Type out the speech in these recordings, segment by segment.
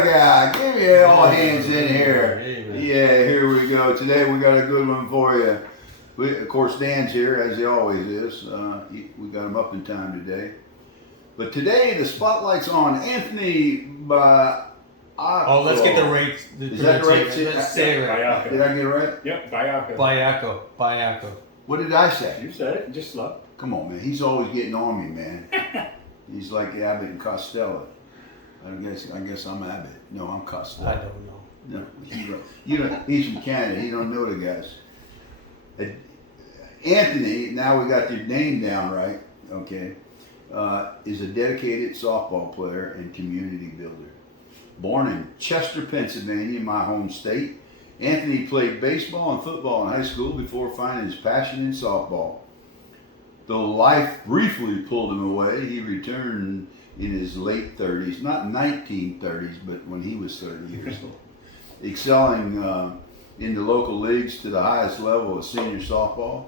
God, give me all hands in here. Yeah, here we go. Today we got a good one for you. Of course, Dan's here, as he always is. We got him up in time today. But today the spotlight's on Anthony Baiocco. Oh, let's get the right. Is that the right? Let's say it right. Baiocco. Did I get it right? Yep, Baiocco. Baiocco. What did I say? You said it, just slow. Come on, man. He's always getting on me, man. He's like Abbott and Costello. I guess I'm Abbott. No, I'm Costello. I don't know. No, he's from Canada. He don't know the guys. Anthony, now we got your name down right, okay, is a dedicated softball player and community builder. Born in Chester, Pennsylvania, my home state, Anthony played baseball and football in high school before finding his passion in softball. Though life briefly pulled him away, he returned in his late 30s, not 1930s, but when he was 30 years old, excelling in the local leagues to the highest level of senior softball.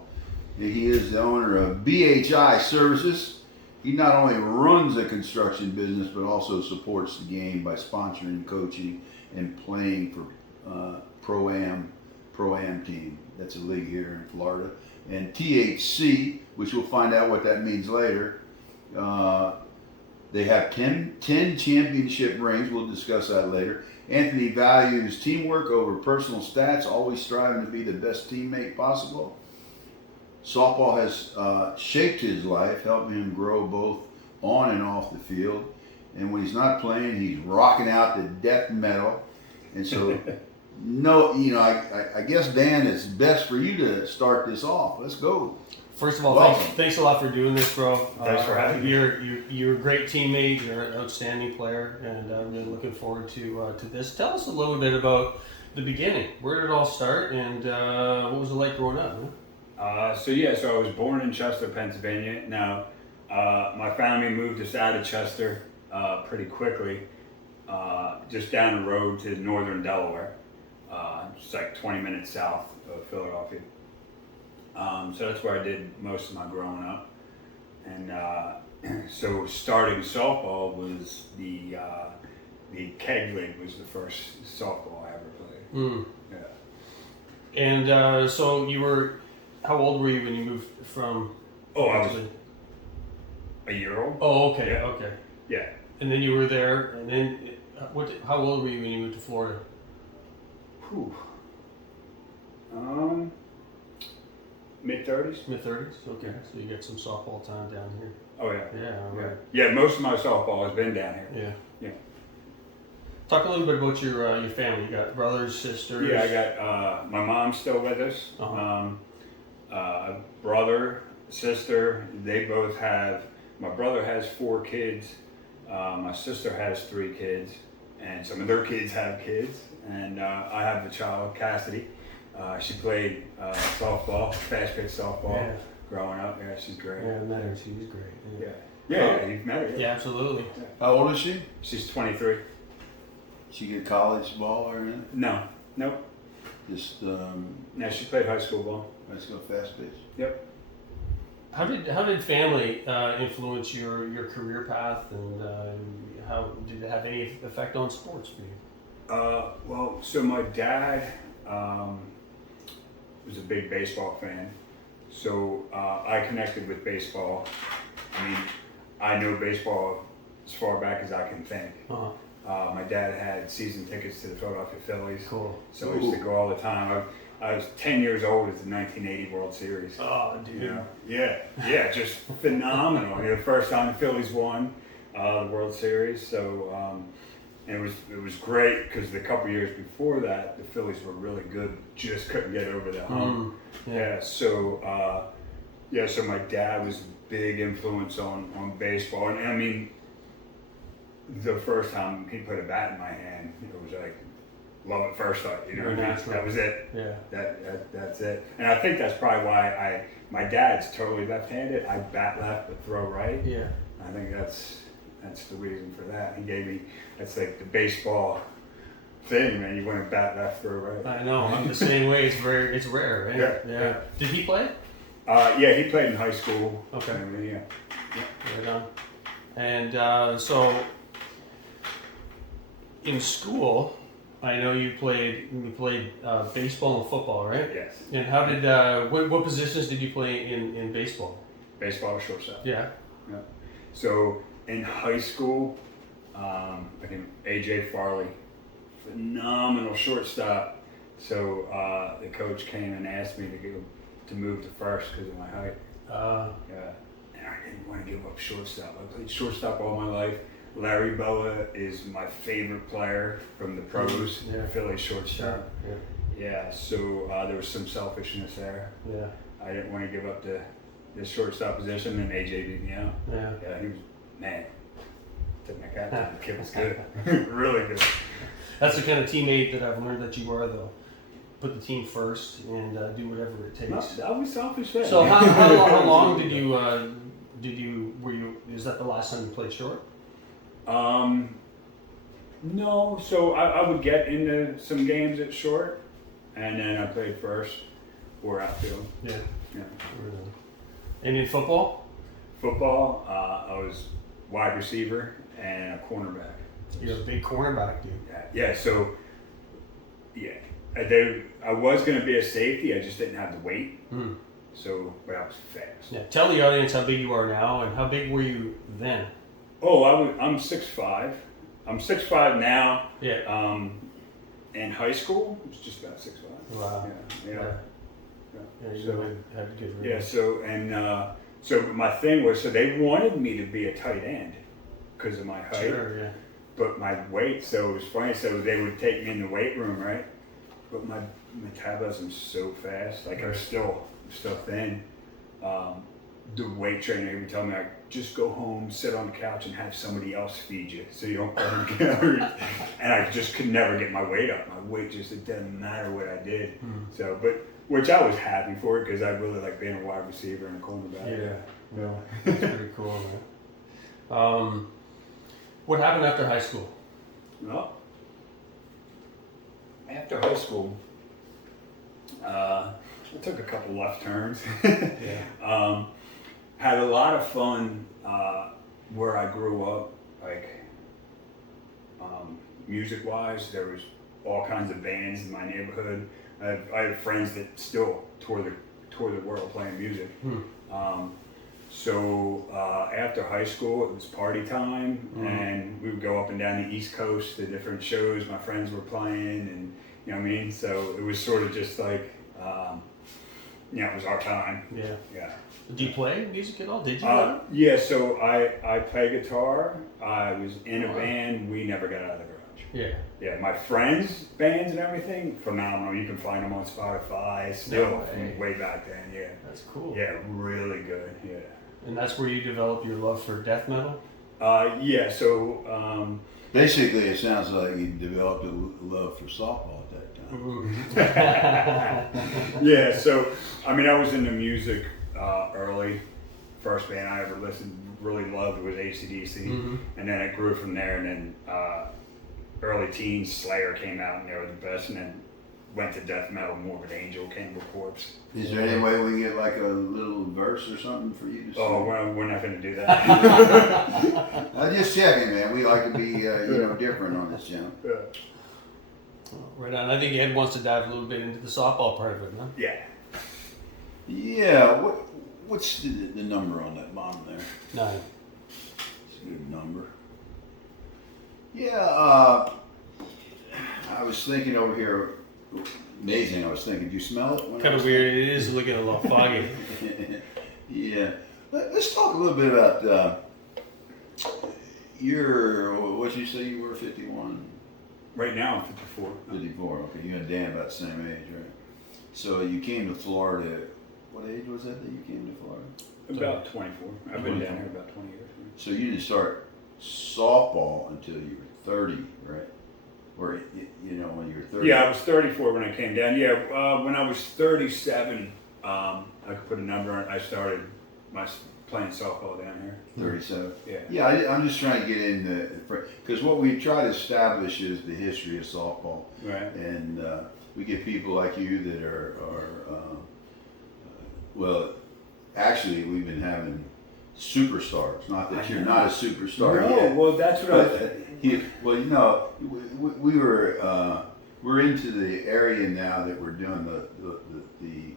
He is the owner of BHI Services. He not only runs a construction business, but also supports the game by sponsoring, coaching, and playing for Pro-Am team. That's a league here in Florida. And THC, which we'll find out what that means later. They have 10 championship rings. We'll discuss that later. Anthony values teamwork over personal stats, always striving to be the best teammate possible. Softball has shaped his life, helping him grow both on and off the field. And when he's not playing, he's rocking out the death metal. And so, I guess, Dan, it's best for you to start this off. Let's go. First of all, thanks a lot for doing this, bro. Thanks for having me. You're a great teammate. You're an outstanding player, and I'm really looking forward to this. Tell us a little bit about the beginning. Where did it all start, and what was it like growing up? Huh? So I was born in Chester, Pennsylvania. Now, my family moved us out of Chester pretty quickly, just down the road to northern Delaware, just like 20 minutes south of Philadelphia. So that's where I did most of my growing up. And so starting softball was the Keg League was the first softball I ever played. Mm. Yeah. And so how old were you when you moved from? Oh, I was a year old. Oh, okay, Yeah. okay. Yeah. And then you were there, and then how old were you when you moved to Florida? Whew. Mid-30s. Mid-30s? Okay. So you got some softball time down here. Oh, yeah. Yeah, all right. Yeah, most of my softball has been down here. Yeah. Yeah. Talk a little bit about your family. You got brothers, sisters? Yeah, I got my mom's still with us. Uh-huh. Brother, sister, they both have, my brother has 4 kids. My sister has 3 kids. And some of their kids have kids. And I have the child, Cassidy. She played softball, fast pitch softball, growing up. Yeah, she's great. Yeah, I met her. She was great. Yeah, you've met her. Yeah, absolutely. Yeah. How old is she? She's 23. She get college ball or anything? No, nope. Just No, she played high school ball. let's go fast pitch. Yep. How did family influence your career path, and how did it have any effect on sports for you? Well, so my dad was a big baseball fan, so I connected with baseball. I mean, I know baseball as far back as I can think. Uh-huh. My dad had season tickets to the Philadelphia Phillies, Cool. so I used to go all the time. I was 10 years old at the 1980 World Series. Oh, dude. You know? Yeah, just phenomenal. The first time the Phillies won the World Series, so and it was great because the couple years before that, the Phillies were really good, just couldn't get over the hump. So my dad was a big influence on baseball, and I mean, the first time he put a bat in my hand, it was like love at first sight, that was it. Yeah. That's it. And I think that's probably why my dad's totally left-handed. I bat left but throw right. Yeah. I think that's the reason for that. He gave me, that's like the baseball thing, man. You want to bat left, throw right. I know. I'm the same way. It's rare, right? Yeah. Did he play? Yeah, he played in high school. Okay. Yeah. Right on. And so in school, I know you played baseball and football, right? Yes. And how did what positions did you play in baseball? Baseball or shortstop. Yeah. Yeah. So in high school, I think AJ Farley, phenomenal shortstop. So the coach came and asked me to move to first because of my height. Yeah. And I didn't want to give up shortstop. I played shortstop all my life. Larry Boa is my favorite player from the pros. Yeah. Philly shortstop. Yeah. Yeah. So there was some selfishness there. Yeah. I didn't want to give up the shortstop position, and AJ beat me out. Yeah. Yeah, he was, man, took my cap down. The kid was good. Really good. That's the kind of teammate that I've learned that you are, though. Put the team first and do whatever it takes. No, that was selfish there. So how long did you is that the last time you played short? No, so I would get into some games at short, and then I played first or outfield. Yeah. Yeah. And in football? Football, I was wide receiver and a cornerback. You're a big cornerback, dude. Yeah. So yeah, I was going to be a safety. I just didn't have the weight. So, but I was fast. Yeah. Tell the audience how big you are now and how big were you then? Oh, I'm 6'5". I'm 6'5" now. Yeah. In high school, it was just about 6'5". Wow. Yeah. Yeah, you So, had to get rid yeah. of. So my thing was, so they wanted me to be a tight end because of my height, Sure, yeah. but my weight. So it was funny. So they would take me in the weight room, right? But my metabolism's so fast. Like I'm still thin. The weight trainer would tell me, like, just go home, sit on the couch, and have somebody else feed you, so you don't burn calories. And I just could never get my weight up. My weight just, it doesn't matter what I did. So, but which I was happy for it because I really like being a wide receiver and a cornerback. Yeah, that's pretty cool, man. What happened after high school? Well, after high school, I took a couple left turns. Yeah. Had a lot of fun where I grew up, like music-wise. There was all kinds of bands in my neighborhood. I had friends that still tour the world playing music. So after high school, it was party time, and we would go up and down the East Coast to different shows my friends were playing, and you know what I mean. So it was sort of just like, it was our time. Yeah. Yeah. Do you play music at all? Did you? Yeah. So I play guitar. I was in a band. We never got out of the garage. Yeah. Yeah, my friends' bands and everything, phenomenal. You can find them on Spotify still from way back then. Yeah. That's cool. Yeah, really good. Yeah. And that's where you develop your love for death metal? Yeah, so... Basically, it sounds like you developed a love for softball at that time. Yeah, so, I mean, I was into music early. First band I ever really loved was AC/DC. And then it grew from there, and then early teens, Slayer came out, and they were the best, and then went to death metal, Morbid Angel, Cannibal Corpse. Is there any way we can get like a little verse or something for you to sing? Oh, we're not going to do that. I'm just checking, man. We like to be, different on this channel. Yeah. Right on. I think Ed wants to dive a little bit into the softball part of it, huh? Yeah. Yeah. What's the number on that bottom there? 9. It's a good number. Yeah. I was thinking over here. Amazing. I was thinking. Do you smell it? Kind of weird. It is looking a little foggy. Yeah. Let's talk a little bit about what you say you were, 51? Right now I'm 54. 54, okay. You and Dan about the same age, right? So you came to Florida, what age was that you came to Florida? About 24. I've been down here about 20 years. So you didn't start softball until you were 30, right? Or, when you were 30? Yeah, I was 34 when I came down. Yeah, when I was 37, I could put a number on it. I started playing softball down here. 37? Yeah. Yeah, I'm just trying to get in because what we try to establish is the history of softball. Right. And we get people like you that are well, actually we've been having superstars. Not that you're not a superstar No, yet. well, that's what I was. Well, you know, we're into the area now that we're doing the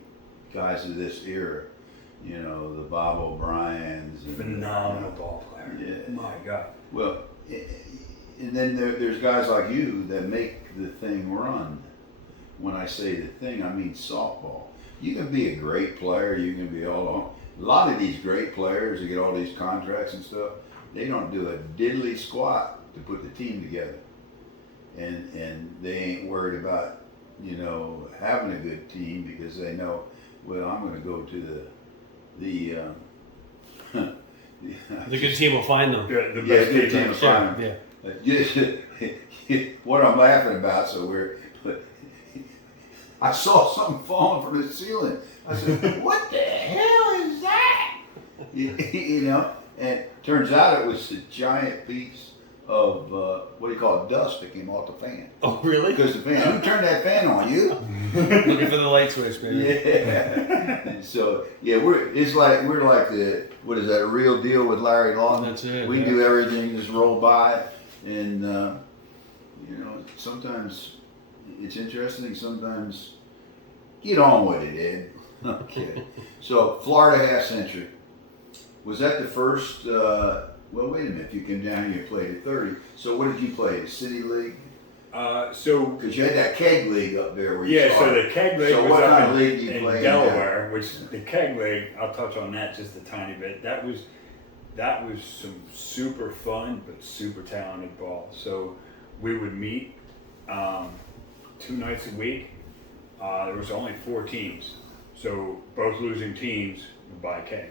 guys of this era. You know, the Bob O'Briens. And, Phenomenal ball player. Yeah. My God. Well, and then there's guys like you that make the thing run. When I say the thing, I mean softball. You can be a great player. You can be all on. A lot of these great players that get all these contracts and stuff, they don't do a diddly squat to put the team together, and they ain't worried about, you know, having a good team because they know, well, I'm going to go to the The good team will find them. The yeah, best good team. team will find them. What I'm laughing about, I saw something falling from the ceiling. I said, "What the hell is that?" You know, and turns out it was a giant piece of what do you call it, dust that came off the fan. Oh, really? Because the fan, who turned that fan on? You? Looking for the light switch, baby. Yeah. And so yeah, we're like the, what is that, a real deal with Larry Long? That's it. We do everything, just roll by, and you know, sometimes it's interesting, sometimes get on with it, Ed. Okay. So Florida half century. Was that the first? Well, wait a minute. If you came down here, you played at 30. So what did you play? The City League? So Because you had that Keg League up there. Where you yeah, so started. the Keg League So was what up kind in, of league do you in play in Delaware, which the Keg League, I'll touch on that just a tiny bit. That was some super fun but super talented ball. So we would meet 2 nights a week. There was only 4 teams, so both losing teams would buy a keg.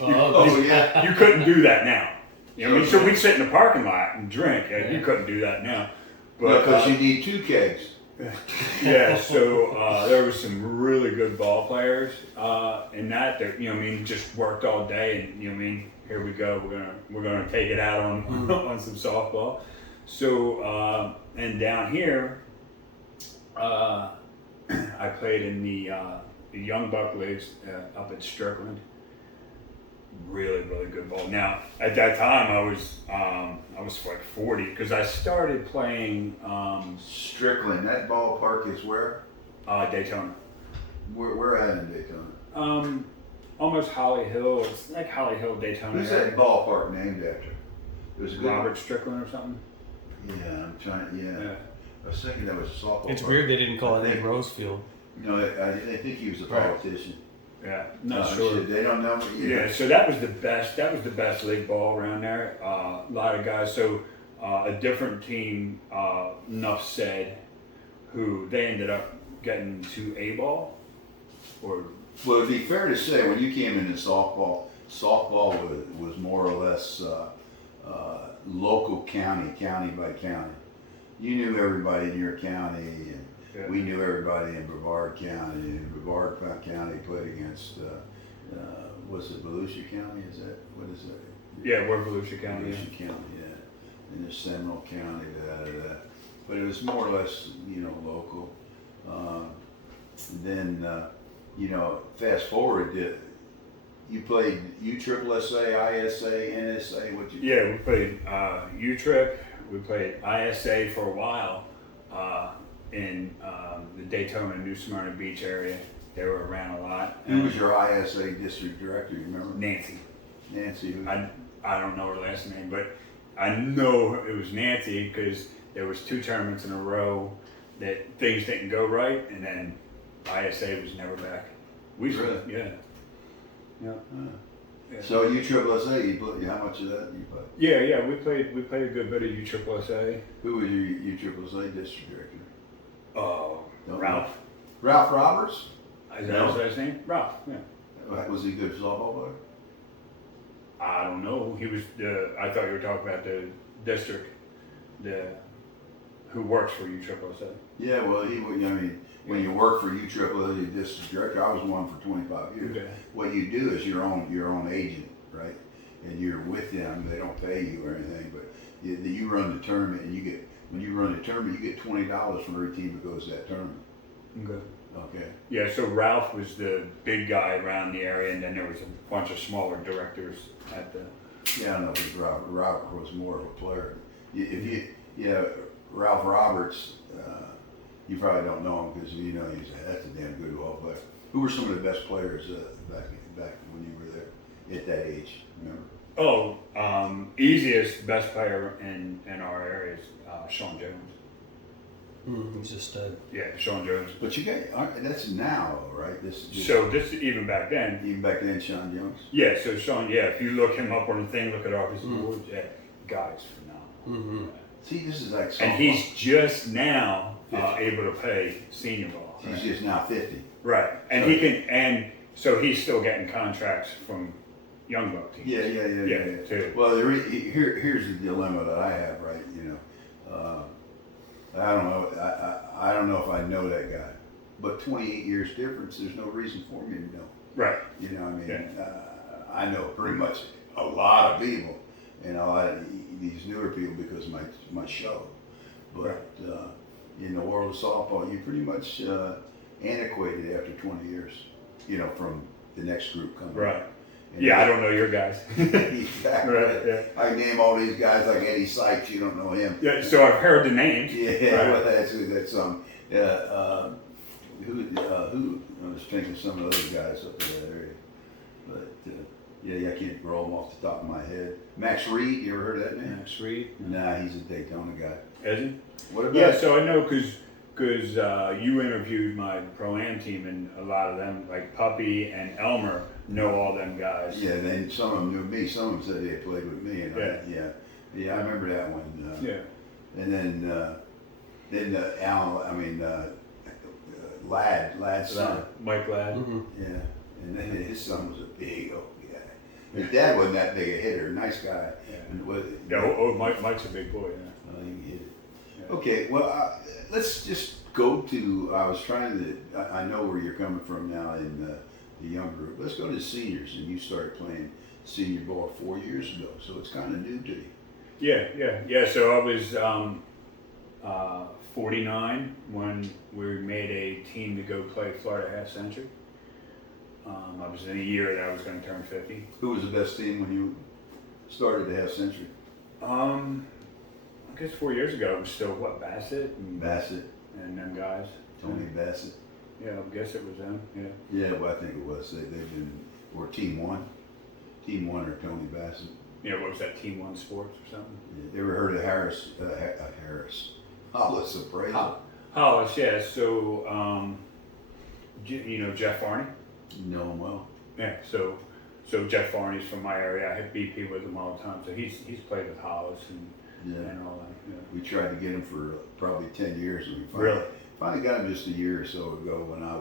Oh yeah. You couldn't do that now. You know what I mean? So we'd sit in the parking lot and drink. You couldn't do that now. But Because you need 2 kegs. yeah, so there was some really good ball players in that. You know what I mean, just worked all day, and you know what I mean. Here we go. We're gonna take it out on on some softball. So and down here, I played in the Young Buck leagues up at Strickland. Really good ball. Now at that time I was like 40 because I started playing Strickland. That ballpark is where? Daytona. Where at in Daytona? Almost Holly Hill. It's like Holly Hill, Daytona. Who's that ballpark named after? There's a good Robert Strickland or something. Yeah, I'm trying. Yeah. I was thinking that was a softball. It's park. weird they didn't call it Ed Rosefield. No, I think he was a politician. Yeah, not No, sure. shit, they don't know. Yeah, so that was the best. That was the best league ball around there. A lot of guys. So a different team, enough said, who they ended up getting to A ball, or Well, it'd be fair to say when you came into softball was more or less local county by county. You knew everybody in your county, and we knew everybody in Brevard County. And Brevard County played against, was it Volusia County? Is that, what is that? yeah, we're Volusia County. Volusia County, yeah. And there's Seminole County, that. But it was more or less, you know, local. Then, you know, fast forward, you played USSSA, ISA, NSA, what you? Yeah, we played U-Trip. We played ISA for a while in the Daytona, New Smyrna Beach area. They were around a lot. Who was your ISA district director? You remember? Nancy. Nancy. Who? I don't know her last name, but I know it was Nancy because there was 2 tournaments in a row that things didn't go right, and then ISA was never back. We Really? Yeah. Yeah. Yeah. So USSSA, you played, how much of that you played? Yeah, we played a good bit of USSSA. Who was your USSSA district director? Oh, Don't Ralph. know. Ralph Roberts? Is that his last name? Ralph. Yeah. Was he a good softball player? I don't know. He was I thought you were talking about the district, who works for USSSA. Yeah, well, I mean, when you work for USSSA district director, I was one for 25 years. Okay. What you do is your own agent, right? And you're with them. They don't pay you or anything, but you run the tournament, and when you run the tournament, you get $20 from every team that goes to that tournament. Okay. Okay. Yeah, so Ralph was the big guy around the area, and then there was a bunch of smaller directors at the. Yeah, I know, but Robert was more of a player. Ralph Roberts, you probably don't know him because you know that's a damn good ball player. Who were some of the best players back when you were there at that age? Remember? Oh, easiest best player in our area is Sean Jones. He's a stud. Yeah, Sean Jones. But you got that's now, right? This Even back then. even back then, Sean Jones. Yeah, so Sean. Yeah, if you look him up on the thing, look at offensive boards. Yeah, guy's phenomenal. Mm-hmm. See, this is like softball. And he's just now able to play senior ball. He's just now 50. Right, and he can, and so he's still getting contracts from young buck teams. Yeah. Too. Well, here's the dilemma that I have, right? I don't know. I don't know if I know that guy, but 28 years difference. There's no reason for me to know. Right. You know, what I mean, Yeah. I know pretty much a lot of people, and a lot of these newer people because of my show. But in the world of softball, you pretty much antiquated after 20 years. You know, from the next group coming. Right. And Yeah, I don't know your guys. Exactly. Right. Yeah. I can name all these guys like Eddie Sykes. You don't know him. Yeah. So I've heard the names. Yeah, Right. well, that's who I was thinking of some of those guys up in that area, but I can't roll them off the top of my head. Max Reed, you ever heard of that name? Max Reed. Nah, he's a Daytona guy. Is he? What about? Yeah. So I know because you interviewed my pro-am team, and a lot of them, like Puppy and Elmer, know all them guys. Yeah, then some of them knew me. Some of them said they had played with me, and I remember that one. And then Lad's son. Mike Ladd. Mm-hmm. Yeah, and then his son was a big old guy. His dad wasn't that big a hitter, nice guy. Yeah. Mike's a big boy. Yeah. He can hit it. Yeah. Okay, well, let's just go to. I was trying to. I know where you're coming from now in the young group. Let's go to the seniors, and you started playing senior ball 4 years ago, so it's kind of new to you. Yeah. So I was 49 when we made a team to go play Florida Half Century. I was in a year that I was going to turn 50. Who was the best team when you started the half century? I guess 4 years ago it was still Bassett and them guys. Tony Bassett. Yeah, I guess it was them. Yeah. Yeah, well, I think it was. They've been or Team One or Tony Bassett. Yeah, what was that? Team One Sports or something? Yeah, you ever heard of Harris? Hollis Appraisal. Hollis, yeah. So Jeff Varney. You know him well. Yeah. So Jeff Varney's from my area. I had BP with him all the time. So he's played with Hollis and all that. Yeah. We tried to get him for probably 10 years, and we finally got him just a year or so ago when I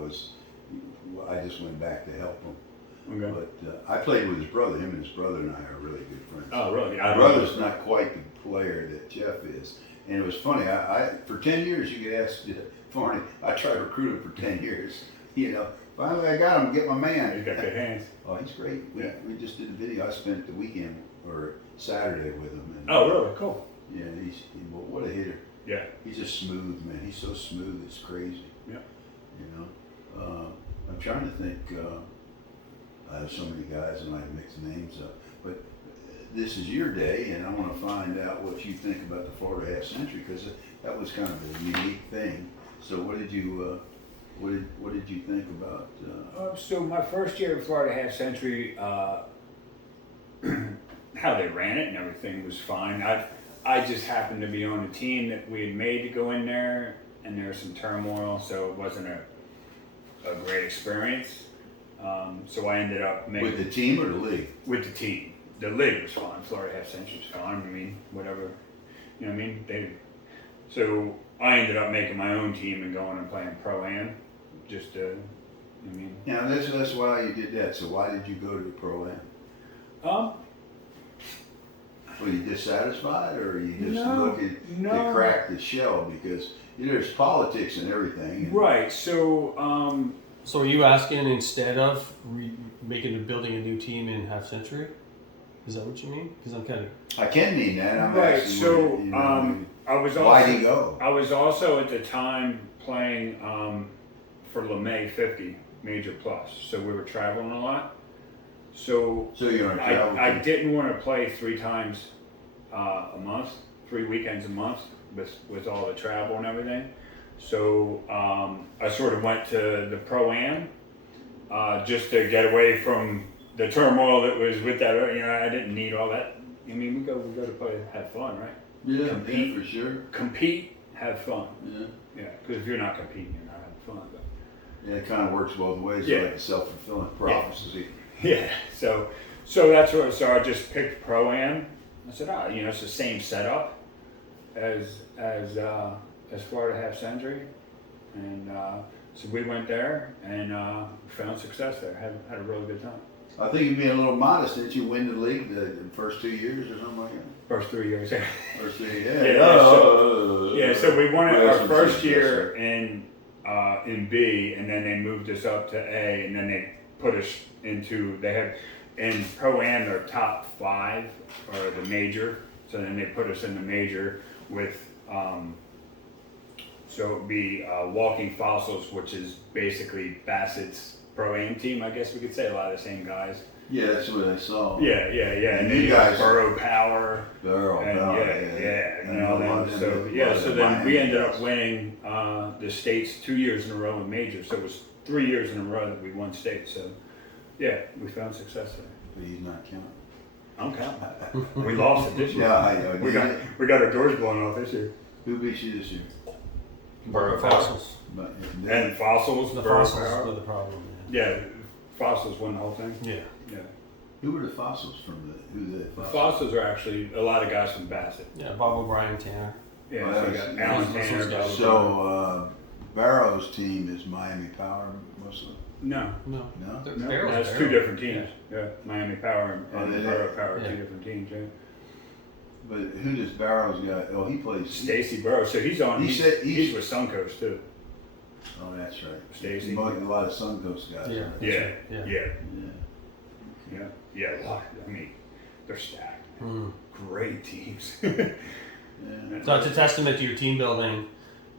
just went back to help him. Okay. But I played with his brother. Him and his brother and I are really good friends. Oh, really? My brother's not quite the player that Jeff is. And it was funny. I for 10 years, you could ask Varney. I tried to recruit him for 10 years. Finally I got him. Get my man. He's got good hands. Oh, he's great. We just did a video. I spent the weekend or Saturday with him. And, Oh, really? Cool. Yeah, what a hitter. Yeah. He's just smooth, man. He's so smooth, it's crazy. Yeah. I'm trying to think. I have so many guys and I mix names up. But this is your day, and I want to find out what you think about the Florida Half Century because that was kind of a unique thing. So, what did you think about? So my first year at Florida Half Century, how they ran it and everything was fine. I just happened to be on a team that we had made to go in there, and there was some turmoil, so it wasn't a great experience. So I ended up making With the team or the league? With the team. The league was fine. Florida Half Century was fine. I mean, whatever. You know what I mean? So I ended up making my own team and going and playing Pro-Am. Just to, Yeah, that's why you did that. So why did you go to the Pro-Am? Were you dissatisfied, or are you just looking to crack the shell because there's politics and everything? Right. So. So are you asking instead of building a new team in Half Century? Is that what you mean? Because I'm kind of. I can mean that. I'm right. asking So I was also. Why'd he go? I was also at the time playing for Lemay50 Major Plus, so we were traveling a lot. So you're on a travel I team. didn't want to play 3 times a month, 3 weekends a month with all the travel and everything. So I sort of went to the Pro-Am just to get away from the turmoil that was with that. You know, I didn't need all that. I mean, we go to play, have fun, right? Yeah, Compete. yeah, for sure. Compete, have fun. Yeah. Yeah, because if you're not competing, you're not having fun. But Yeah, it kind of works both ways. Yeah. Like a self-fulfilling prophecy. yeah, so that's what. So I just picked Pro-Am. I said, you know, it's the same setup as Florida Half Century, and so we went there and found success there. Had a really good time. I think you'd be a little modest. Didn't you win the league the first 2 years or something like that? First 3 years. First 3 years. Yeah. So we won it Well, our that's first success, year in B, and then they moved us up to A, and then they put us into. They have in Pro-Am their top 5 or the major. So then they put us in the major with. So it would be Walking Fossils, which is basically Bassett's Pro-Am team, I guess we could say. A lot of the same guys. Yeah, that's what I saw. Yeah. And then you guys, Burrow Power. Burrow And Power, and all that. So then we ended up winning the states 2 years in a row in majors. So it was 3 years in a row that we won states. So yeah, we found success there. But he's not counting. I'm counting. We lost it this year. Yeah, I know. We got our doors blown off this year. Who beat you this year? Burrow Fossils. But, And Fossils, The Burrow fossils Power. were the problem. Yeah, Fossils won the whole thing. Yeah. Yeah. who were the fossils from who the The fossils? Fossils are actually a lot of guys from Bassett. Yeah, Bob O'Brien, Tanner. Yeah, Well, so you got Alan those Tanner. guys. So Barrow's team is Miami Power mostly. No, No. No. no, Barrow's that's Barrow. 2 different teams. Yeah, Miami Power Oh, and they- Burrow Power are yeah. 2 different teams. Yeah. But who does Barrow's got? Oh, he plays. Stacy Burrow, so he's on. He He's, said he's with Suncoast too. Oh, that's right. Stacey. He might be a lot of Suncoast guys. Yeah. Right? Yeah, right, yeah, yeah. yeah, yeah. A lot. I mean, they're stacked. Mm. Great teams. Yeah. So it's a testament to your team building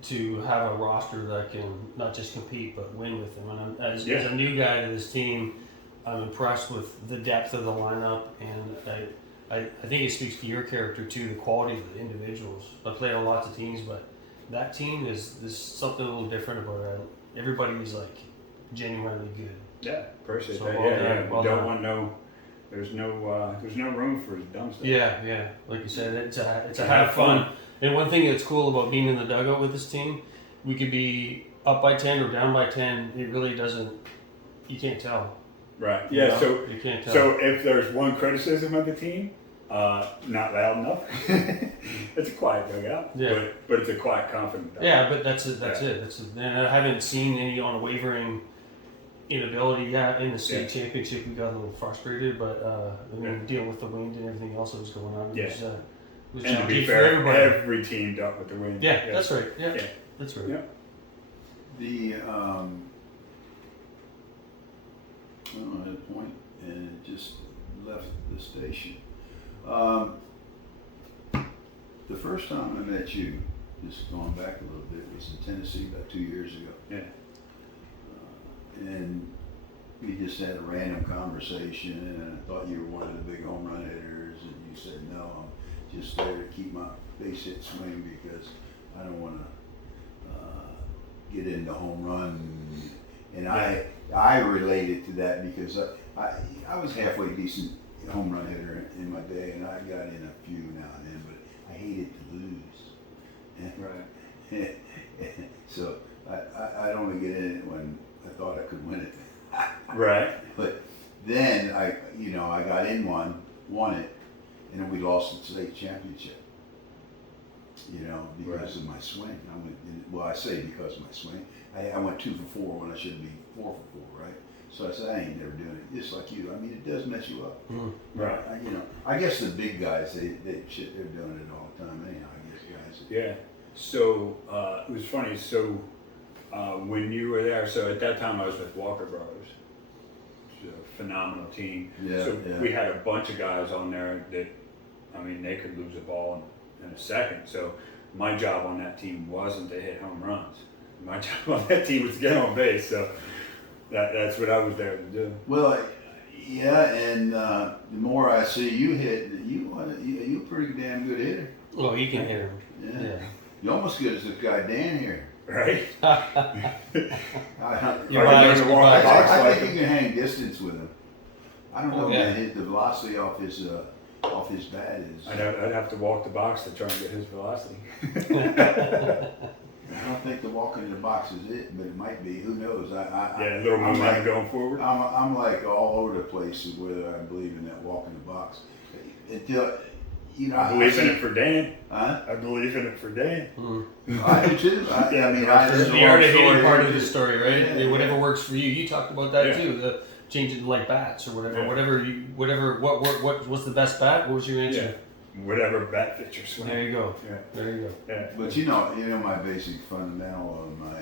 to have a roster that can not just compete but win with them. And as a new guy to this team, I'm impressed with the depth of the lineup, and I think it speaks to your character too, the quality of the individuals. I played on lots of teams, but that team is something a little different about it. Everybody is like genuinely good. Yeah, appreciate So that. well Yeah, done, yeah. well We don't done. want no. There's no room for dumb stuff. Yeah, like you said, it's a have fun. And one thing that's cool about being in the dugout with this team, we could be up by 10 or down by 10. It really doesn't. You can't tell. Right. you Yeah. know? So you can't tell. so if there's one criticism of the team, not loud enough. It's a quiet dugout. Yeah. But it's a quiet, confident dugout. Yeah, but that's it. And I haven't seen any unwavering inability yet in the state championship. We got a little frustrated, but dealing with the wind and everything else that was going on. It was And to be challenging for fair, everybody. every team dealt with the wind. Yeah, that's right. Yeah, Yeah. that's right. Yeah. The I don't know, I had a point and it just left the station. The first time I met you, just going back a little bit, was in Tennessee about 2 years ago. Yeah. And we just had a random conversation, and I thought you were one of the big home run hitters, and you said, no, I'm just there to keep my base hit swing because I don't want to get into home run. And I related to that because I was halfway decent home run hitter in my day, and I got in a few now and then, but I hated to lose. Right. So I'd only get in it when I thought I could win it. Right. But then I got in one, won it, and then we lost the state championship. Because of my swing. I say because of my swing. I went 2 for 4 when I should be 4 for 4, right? So I said, I ain't never doing it. Just like you. I mean, it does mess you up. Mm. Right. I guess the big guys, they're doing it all the time anyhow. I guess guys. Yeah. So it was funny. So when you were there, so at that time I was with Walker Brothers, which is a phenomenal team. Yeah, so yeah. we had a bunch of guys on there that, I mean, they could lose a ball in a second. So my job on that team wasn't to hit home runs. my job on that team was to get on base, so that's what I was there to do. Well, yeah, and the more I see you hit, you're a pretty damn good hitter. Oh, he can hit him. Yeah. You're almost good as this guy Dan here. Right? I I think you can hang distance with him. I don't know, man. The velocity off his bat is. I'd have to walk the box to try and get his velocity. I don't think the walk into the box is it, but it might be. Who knows? A little momentum going forward. I'm like all over the place with whether I believe in that walk in the box. Until, I believe in it for Dan. Huh? I believe in it for Dan. I do too. The art of hitting part of the story, right? Yeah, whatever works for you. You talked about that too. The changing like bats or whatever. Yeah. What's the best bat? What was your answer? Yeah. Whatever bat fits your swing. There you go. Yeah. There you go. Yeah. But my basic fundamental of my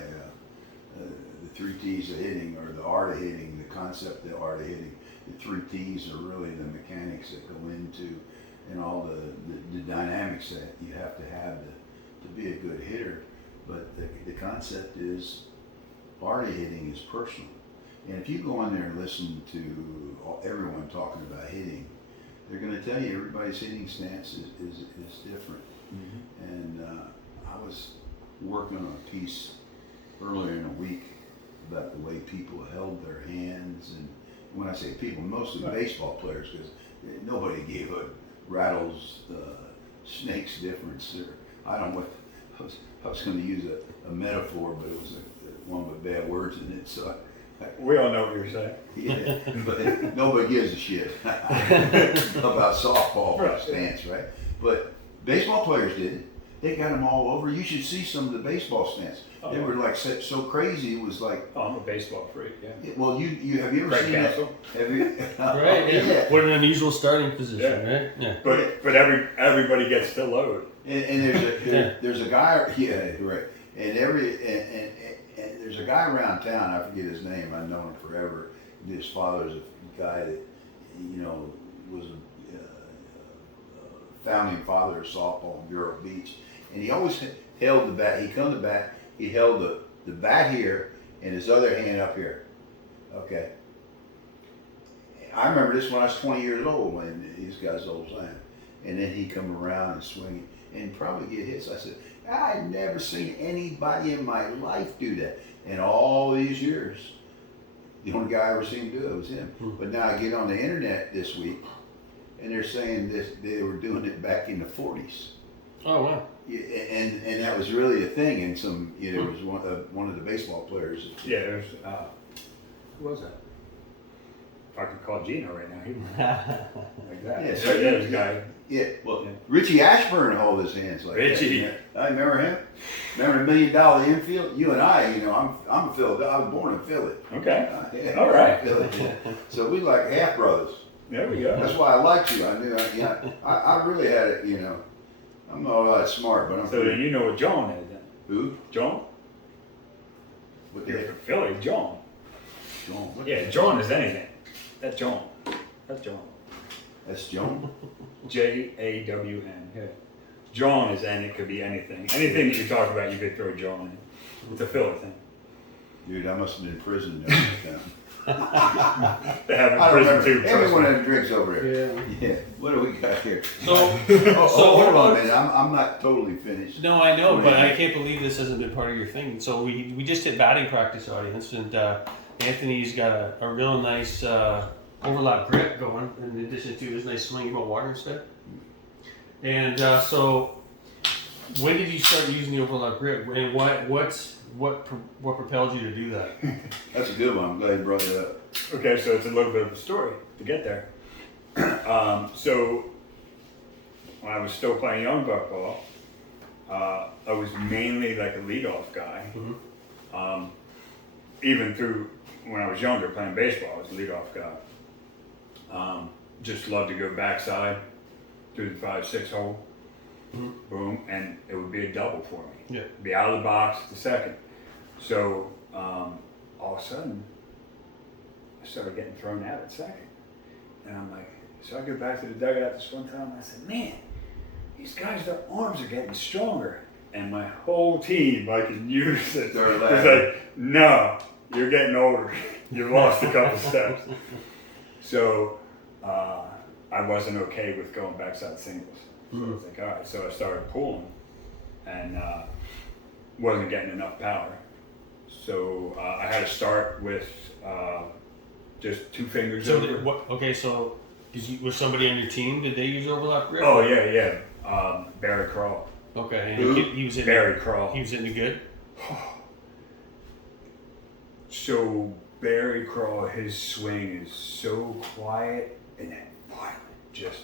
the 3 T's of hitting, or the art of hitting, the concept, the art of hitting. The 3 T's are really the mechanics that go into, and all the dynamics that you have to have to be a good hitter. But the concept is, art of hitting is personal. And if you go in there and listen to everyone talking about hitting, they're going to tell you everybody's hitting stance is different. Mm-hmm. And I was working on a piece earlier in the week about the way people held their hands. And when I say people, mostly baseball players, because nobody gave a rattles snakes difference. I don't know what, I was going to use a metaphor, but it was one with bad words in it. So we all know what you're saying. Yeah, but nobody gives a shit about softball stance, right? But baseball players did it. They got them all over. You should see some of the baseball stance. They were like so crazy. It was like. Oh, I'm a baseball freak. Yeah. Well, you have you ever seen Castle. that? Have you? Right. Yeah. What an unusual starting position, right? Yeah. But everybody gets to load. And there's a guy. Yeah, right. And there's a guy around town. I forget his name. I've known him forever. His father's a guy that was a founding father of softball in Vero Beach, and he always held the bat. He come to bat. He held the bat here and his other hand up here. Okay. I remember this when I was 20 years old, when these guys old time, and then he come around and swing and probably get hits. I said, I've never seen anybody in my life do that. In all these years, the only guy I ever seen do it was him. But now I get on the internet this week, and they're saying they were doing it back in the 40s. Oh wow! Yeah, and that was really a thing. And there was one of the baseball players. Yeah, there's who was that? If I could call Gino right now, he'd like that. Yeah, there's a guy. Yeah, well, Richie Ashburn hold his hands like Richie. that. Yeah. I remember him. Remember $1 million infield? You and I, I'm a Philadelphia. I was born in Philly. Okay. All right. Philly, yeah. So we like half brothers. There we go. That's why I liked you. I knew. I really had it. I'm not all that smart, but I'm. So then you know what John is then? Who? John. What You're from Philly, John. John. Yeah, John is anything. That's John. That's John. That's John. J-A-W-N. Yeah. John is it could be anything. Anything that you talk about, you could throw John in. It's a Philly thing. Dude, I must have been in prison during that time. They have I in prison remember. too. Everyone had drinks over there. Yeah. Yeah. What do we got here? So Hold on a minute. I'm not totally finished. No, I know, but I can't believe this hasn't been part of your thing. So we just hit batting practice, audience, and Anthony's got a real nice overlap grip going, in addition to his nice swing. You want water instead? And so, when did you start using the overlap grip, and what propelled you to do that? That's a good one. I'm glad you brought it up. Okay, so it's a little bit of a story to get there. So when I was still playing young buck ball, I was mainly like a leadoff guy. Mm-hmm. Even through when I was younger playing baseball, I was a leadoff guy. Just loved to go backside through the 5-6 hole, boom, and it would be a double for me. Yeah. Be out of the box to second. So all of a sudden, I started getting thrown out at second, and I'm like, so I go back to the dugout this one time, and I said, man, these guys, their arms are getting stronger, and my whole team, like in unison, Started was laughing. like, "No, you're getting older. You've lost a couple steps." So I wasn't okay with going backside singles. So I was like, all right. So I started pulling, and wasn't getting enough power. So I had to start with just 2 fingers. So over. so was somebody on your team? Did they use overlap grip? Oh yeah. Barry Crawl. Okay, Who? and he was in. Barry Crawl. He was in the good. So Barry Crawl, his swing is so quiet and then violent. Just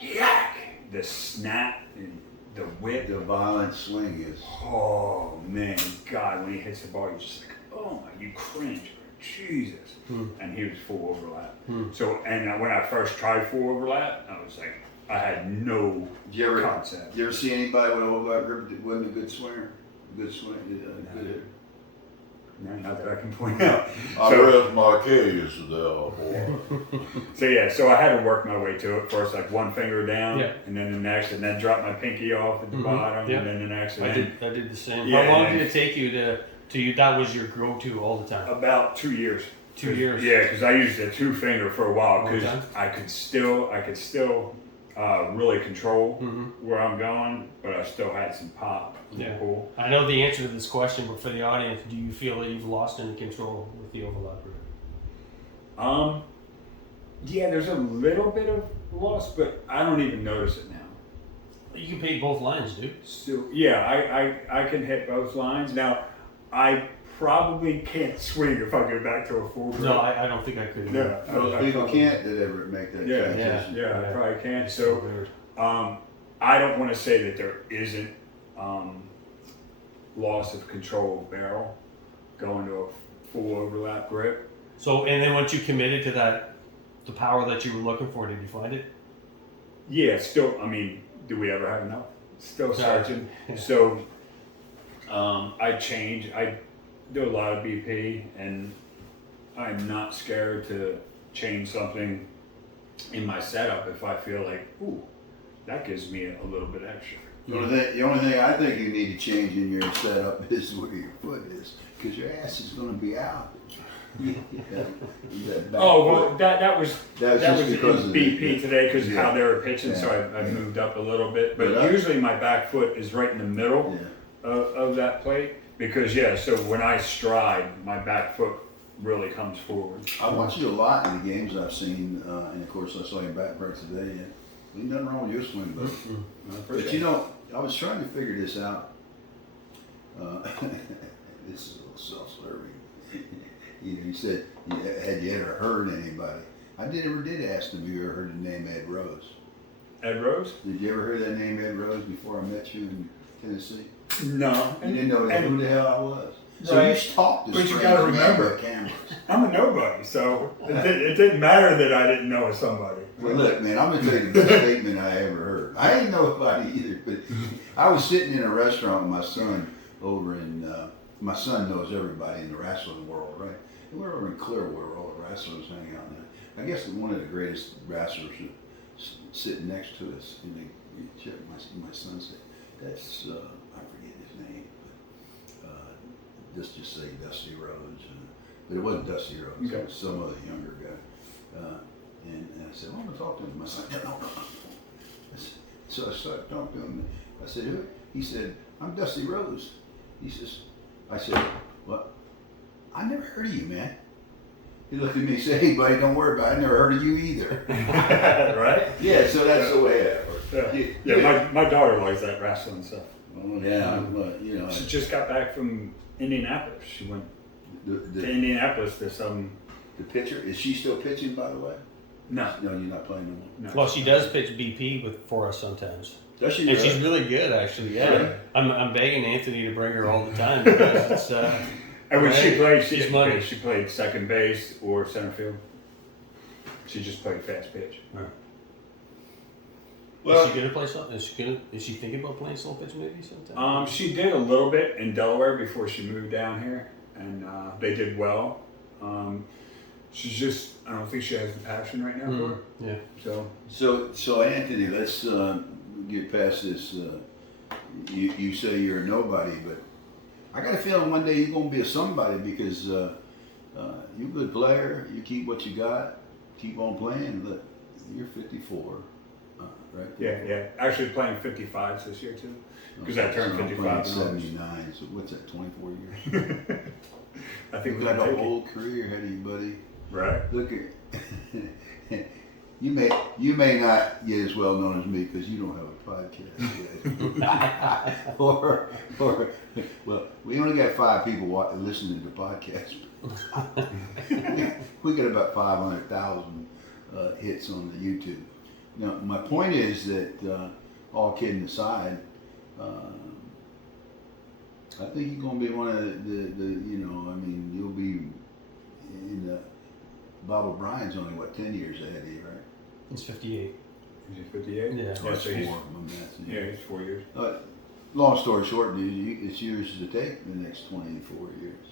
yak! The snap and the whip. The violent swing is. Oh man, God, when he hits the ball, you're just like, oh my, you cringe. Jesus. And he was full overlap. So, and when I first tried full overlap, I was like, I had no concept. Did you ever see anybody with overlap grip that wasn't a good swinger? Good swing? Good hitter? No, not that I can point out. I rest my case there, boy. So I had to work my way to it. First, like 1 finger down, Yeah. and then the next, and then drop my pinky off at the bottom, Yeah. and then the next. I did the same. Yeah, How long and did it take you to you? That was your go-to all the time. About 2 years. 2 years. Yeah, because I used a 2 finger for a while because Okay. I could still really control where I'm going, but I still had some pop in the pool. I know the answer to this question, but for the audience, do you feel that you've lost any control with the overlap grip? Yeah, there's a little bit of loss, but I don't even notice it now. You can pay both lines, dude. Still, yeah, I can hit both lines. Now, I probably can't swing if I go back to a full grip. No, I don't think I could. Yeah, Most people can't that ever make that Yeah, transition. yeah, I Yeah. probably can't. It's So, weird. I don't want to say that there isn't loss of control of barrel going to a full overlap grip. So, and then once you committed to that, the power that you were looking for, did you find it? Yeah, still, I mean, do we ever have enough? Still searching. Yeah. So, I do a lot of BP, and I'm not scared to change something in my setup if I feel like, ooh, that gives me a little bit extra. The only thing I think you need to change in your setup is where your foot is, because your ass is going to be out. That back Oh well, foot. that was just because in of BP today because yeah. how they were pitching, Yeah. so I moved up a little bit. But But usually my back foot is right in the middle Yeah. of that plate because so when I stride, my back foot really comes forward. I watch you a lot in the games I've seen, and of course I saw your back break today. And ain't nothing wrong with your swing, but you know, I was trying to figure this out. This is a little self-serving. You said, had you ever heard anybody? I never did ask them if you ever heard the name Ed Rose. Ed Rose? Did you ever hear that name Ed Rose before I met you in Tennessee? No. You didn't know who the hell I was. So Right. you talked to But you strangers gotta on remember. cameras. I'm a nobody, so it didn't matter that I didn't know somebody. Well, look, man, I'm gonna tell you the best statement I ever heard. I ain't know nobody either, but I was sitting in a restaurant with my son over in. My son knows everybody in the wrestling world, right? And we're over in Clearwater, where all the wrestlers hang out there. I guess one of the greatest wrestlers sitting next to us, and my son said, "That's I forget his name, but let's just say Dusty Rhodes." But it wasn't Dusty Rhodes; Okay. it was some other younger guy. And I said, well, I'm going to talk to him. I said, no. So I started talking to him. I said, who? He said, I'm Dusty Rose. I said, well, I never heard of you, man. He looked at me and said, hey, buddy, don't worry about it. I never heard of you either. Right? Yeah, so that's the way it works. Yeah, my daughter likes that wrestling stuff. Well, yeah, but, you know. She just got back from Indianapolis. She went to The Indianapolis to some. the pitcher, is she still pitching, by the way? No. No, you're not playing no more. No. Well, she does pitch BP for us sometimes, Does she? and really? she's really good, actually. Yeah, Really? I'm begging Anthony to bring her all the time because it's. And when she played, she She's didn't money. pitch. She played second base or center field. She just played fast pitch. Is she gonna play something? Is she thinking about playing slow pitch maybe sometime? She did a little bit in Delaware before she moved down here, and they did well. She's just, I don't think she has the passion right now for it. Yeah. So So Anthony, let's get past this you say you're a nobody, but I got a feeling one day you're gonna be a somebody because you're a good player. You keep what you got, keep on playing. Look, you're 54, right? Yeah. Actually playing 55s this year too, because I turned 55. 79. So what's that? 24 years. I think You've got a whole career ahead of you, buddy. Right. Look at you may not get as well known as me because you don't have a podcast yet. or well, we only got 5 people listening to podcasts. we got about 500,000 hits on the YouTube. Now, my point is that all kidding aside, I think you're going to be one of the you'll be in the. Bob O'Brien's only, 10 years ahead of you, right? He's 58. Is he 58? Yeah. Oh, it's so he's, 4. he's 4 years. Long story short, dude, it's yours to take the next 24 years.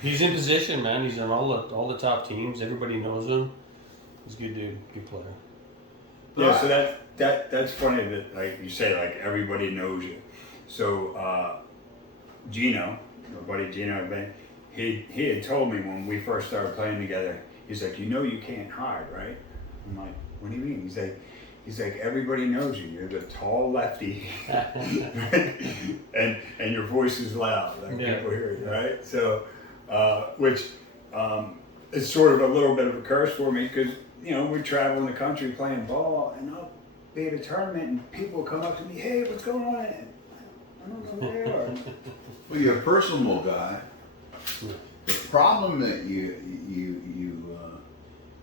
He's in position, man. He's on all the top teams. Everybody knows him. He's a good dude, good player. Yeah, so that's funny that, like you say, like everybody knows you. So Gino, my buddy Gino, he had told me when we first started playing together, he's like, you can't hide, right? I'm like, what do you mean? He's like, everybody knows you. You're the tall lefty, and your voice is loud, like people hear you, right? So, which is sort of a little bit of a curse for me because we travel in the country playing ball, and I'll be at a tournament and people come up to me, hey, what's going on? And I don't know who they are. Well, you're a personable guy. The problem that you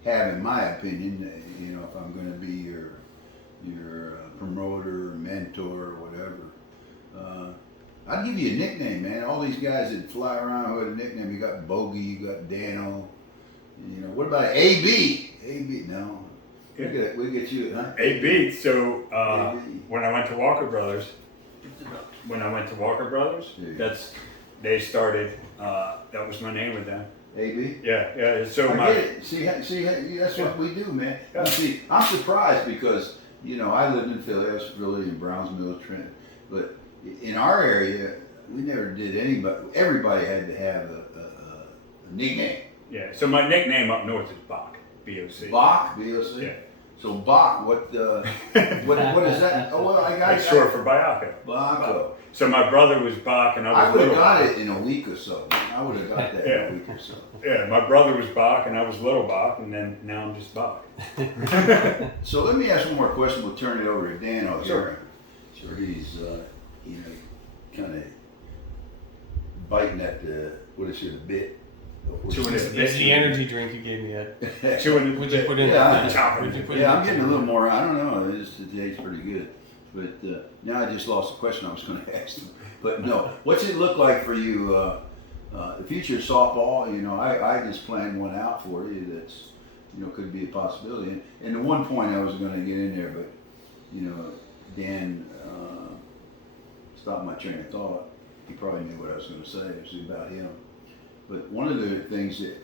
have, in my opinion, if I'm going to be your promoter, or mentor, or whatever, I'd give you a nickname, man. All these guys that fly around with a nickname, you got Bogey, you got Dano. What about AB? AB, no. Yeah. We get you, huh? AB. So AB. when I went to Walker Brothers, Yeah. they started. That was my name with them. AB? Yeah. So I get it. See, that's what we do, man. Yeah. You see, I'm surprised because I lived in Philly. I was really in Brownsville, Trent. But in our area, we never did anybody. Everybody had to have a nickname. Yeah. So my nickname up north is Bach. B-O-C. Bach, B-O-C. Yeah. So Bach, what is that? Oh well, I got It's short for Baiocco. Baiocco. So my brother was Bach, and I I was would have Little got Bach. it in a week or so. I would have got that in a week or so. Yeah, my brother was Bach, and I was Little Bach, and then now I'm just Bach. So let me ask one more question. We'll turn it over to Dano here. Sure. Sure, he's kind of biting at the bit. Chewing at the bit. It's the energy drink you gave me, Ed. Chewing Would you put in? Yeah. Would you put Yeah, in? I'm getting a little more. I don't know. It tastes pretty good. But now I just lost the question I was going to ask him. But no, what's it look like for you? The future of softball. I just planned one out for you. That's could be a possibility. And the one point I was going to get in there, but Dan stopped my train of thought. He probably knew what I was going to say. It was about him. But one of the things that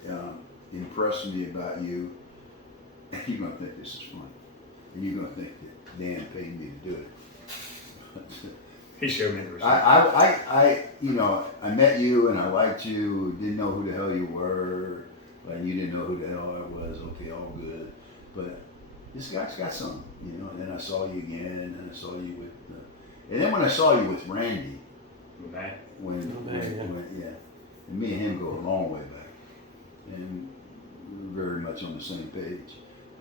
impressed me about you, and you're going to think this is funny, and you're going to think that Dan paid me to do it. He showed me the receipt. I met you and I liked you, didn't know who the hell you were, and you didn't know who the hell I was. Okay, all good. But this guy's got something, and then I saw you again, and I saw you with, and then when I saw you with Randy, Okay. and me and him go a long way back, and we were very much on the same page.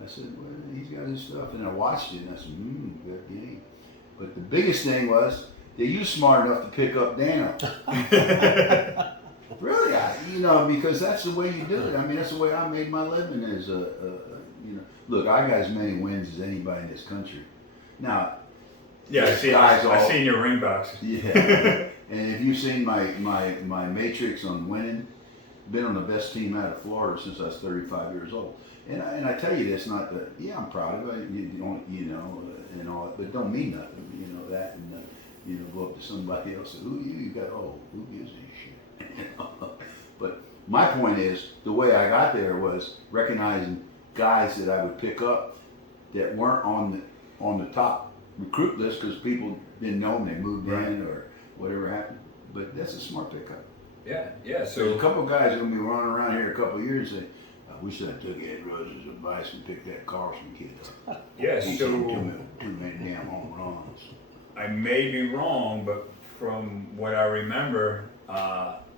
I said, well, he's got his stuff, and I watched it, and I said, good game. But the biggest thing was that you smart enough to pick up Dano. Really, because that's the way you do it. I mean, that's the way I made my living. Is look, I got as many wins as anybody in this country. Now, Yeah, I seen your ring box. yeah. And if you've seen my matrix on winning, been on the best team out of Florida since I was 35 years old. And I tell you this, not that, I'm proud of it, and all that, but it don't mean nothing, that, and, go up to somebody else and, who you got, who gives a shit? But my point is, the way I got there was recognizing guys that I would pick up that weren't on the top recruit list because people didn't know him, they moved in or whatever happened. But that's a smart pickup. Yeah. So a couple of guys are gonna be running around here a couple of years and say, I wish I took Ed Rose's advice and picked that Carlson kid up. Yeah, He's so too many damn home runs. I may be wrong, but from what I remember,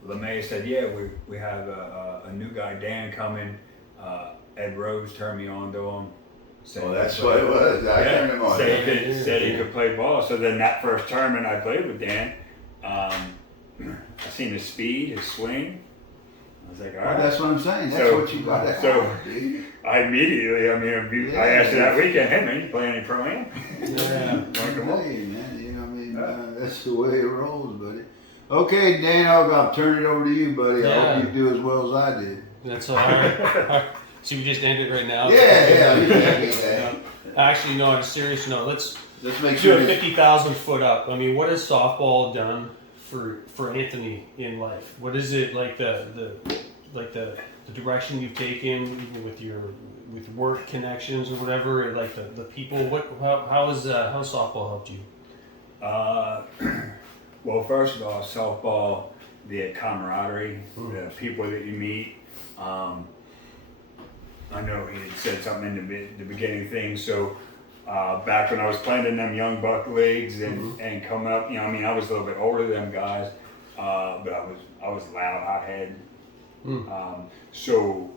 LeMay said, yeah, we have a new guy, Dan, coming. Ed Rose turned me on to him. Well, that's what it was. I turned him on. Said he could play ball. So then that first tournament I played with Dan, I seen his speed, his swing. I was like, all right. Well, that's what I'm saying. That's what you got to have, dude. I immediately, I asked you that weekend, hey man, you play any pro-am? Hey, man, you know what I mean? That's the way it rolls, buddy. Okay, Dan, I'll turn it over to you, buddy. I hope you do as well as I did. That's all right. So we just end it right now? Yeah. Actually, no, on a serious note, let's make do sure a 50,000 foot up. I mean, what has softball done for Anthony in life? What is it like the direction you've taken, even with work connections or whatever, like the people? How has softball helped you? Well, first of all, softball, the camaraderie, the people that you meet. I know he had said something in the beginning thing. So back when I was playing in them young buck leagues and coming up, I mean, I was a little bit older than them guys, but I was loud, hot-headed. So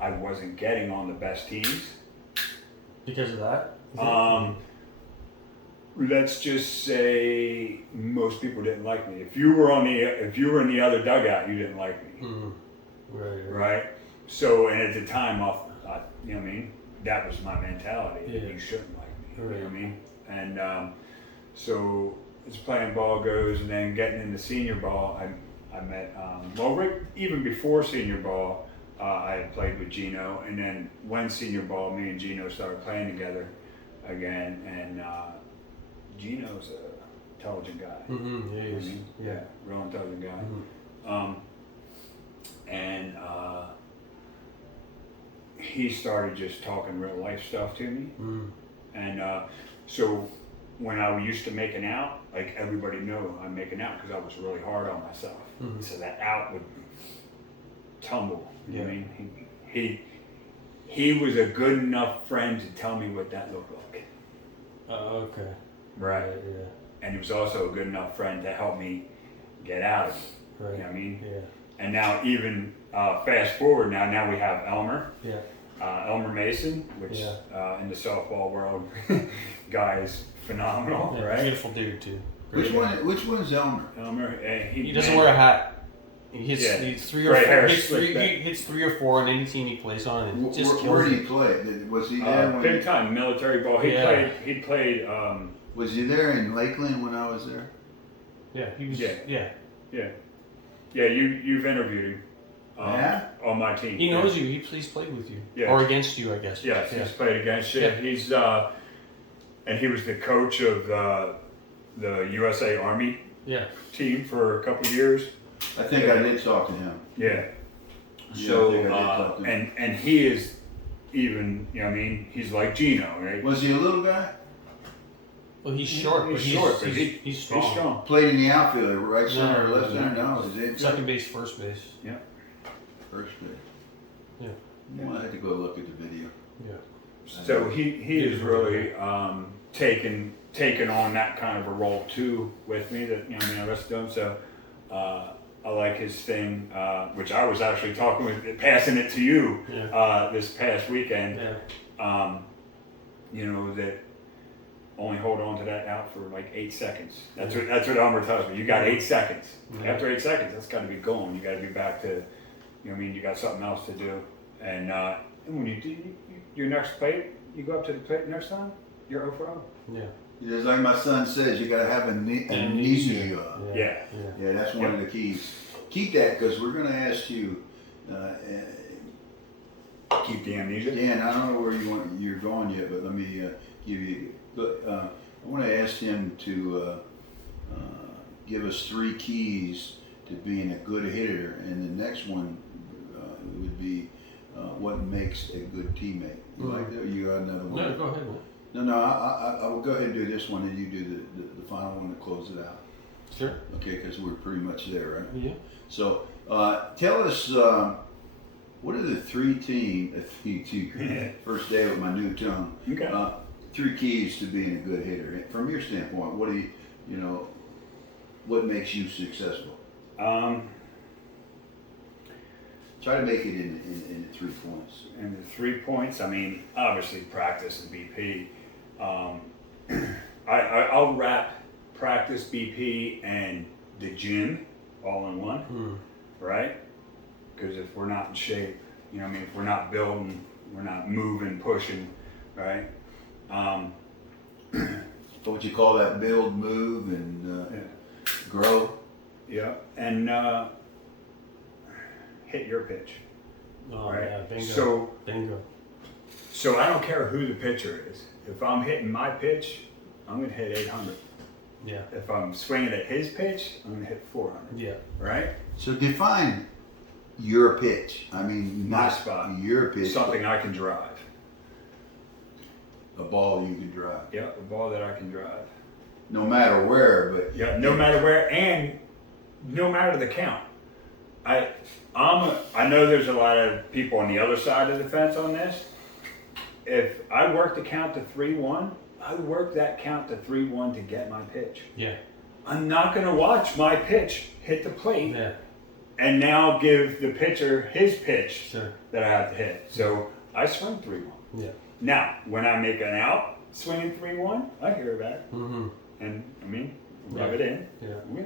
I wasn't getting on the best teams. Because of that? Let's just say most people didn't like me. If you were in the other dugout, you didn't like me. Right. So, and at the time, you know what I mean, that was my mentality. Yeah. You shouldn't like me. Right. You know what I mean? And so as playing ball goes, and then getting into senior ball, I met even before senior ball, I had played with Gino, and then when senior ball, me and Gino started playing together again, and Gino's an intelligent guy. Yeah, he is. Yeah, real intelligent guy. And he started just talking real life stuff to me. And so when I used to make an out, like everybody knew I'm making out because I was really hard on myself. So that out would tumble. You know what I mean? He was a good enough friend to tell me what that looked like. Okay. Right. Yeah. And he was also a good enough friend to help me get out of it. Right. You know what I mean? Yeah. And now even fast forward now we have Elmer. Yeah. Elmer Mason, which in the softball world, guy is phenomenal, Yeah, right? Beautiful dude too. Which one's Elmer? Elmer, He doesn't wear a hat. He hits 3 or 4. He hits 3 or 4 on any team he plays on. And just kills Where did it. he play? Was he there? Big time military ball. He played. Was he there in Lakeland when I was there? Yeah, he was. Yeah. You've interviewed him. On my team. He knows you. He's played with you, or against you, I guess. Yes, he's played against you. He's and he was the coach of the USA Army team for a couple of years. I think I did talk to him. Yeah. So and he is even, you know what I mean, he's like Gino, right? Was he a little guy? Well, he's short. He's short, but he's strong. He's strong. Played in the outfield, right center or left center? No, is it second base, first base. Yeah. First base. Yeah. Well, I had to go look at the video. Yeah. So he is really taken on that kind of a role too with me. That, you know, I mean, I rest of them. So I like his thing, which I was actually passing it to you this past weekend. Yeah. You know, that only hold on to that out for like 8 seconds. That's what Elmer tells me. You got 8 seconds. After 8 seconds, that's got to be gone. You got to be back to, you know what I mean, you got something else to do. And when you do your next plate, you go up to the plate next time, you're 0 for 0. Yeah. Just like my son says, you got to have amnesia. Yeah, that's one of the keys. Keep that, because we're going to ask you. Keep the amnesia. Dan, I don't know where you're going yet, but let me give you. But I want to ask him to give us 3 keys to being a good hitter, and the next one would be what makes a good teammate. You like that? Or you got another one? No, go ahead, No, I will go ahead and do this one, and you do the final one to close it out. Sure. Okay, because we're pretty much there, right? Yeah. So, tell us, what are the three first day with my new tongue, Okay. 3 keys to being a good hitter? From your standpoint, what do what makes you successful? Try to make it in 3 points. And the 3 points, I mean, obviously practice and BP. I'll wrap practice, BP, and the gym all in one, right? Because if we're not in shape, if we're not building, we're not moving, pushing, right? What you call that? Build, move, and grow. Yeah, and hit your pitch. Oh, right? yeah, bingo. So I don't care who the pitcher is. If I'm hitting my pitch, I'm gonna hit 800. Yeah. If I'm swinging at his pitch, I'm gonna hit 400. Yeah. Right? So define your pitch. I mean, My not spot. your pitch. Something I can drive. A ball you can drive. Yeah, a ball that I can drive. No matter where, but Yeah, no matter where and no matter the count. I know there's a lot of people on the other side of the fence on this. If I work the count to 3-1, I work that count to 3-1 to get my pitch. Yeah. I'm not gonna watch my pitch hit the plate Yeah. and now give the pitcher his pitch Sure. that I have to hit. So I swing 3-1. Yeah. Now, when I make an out swinging 3-1, I hear it back. Mm-hmm. And rub Yeah. it in. Yeah.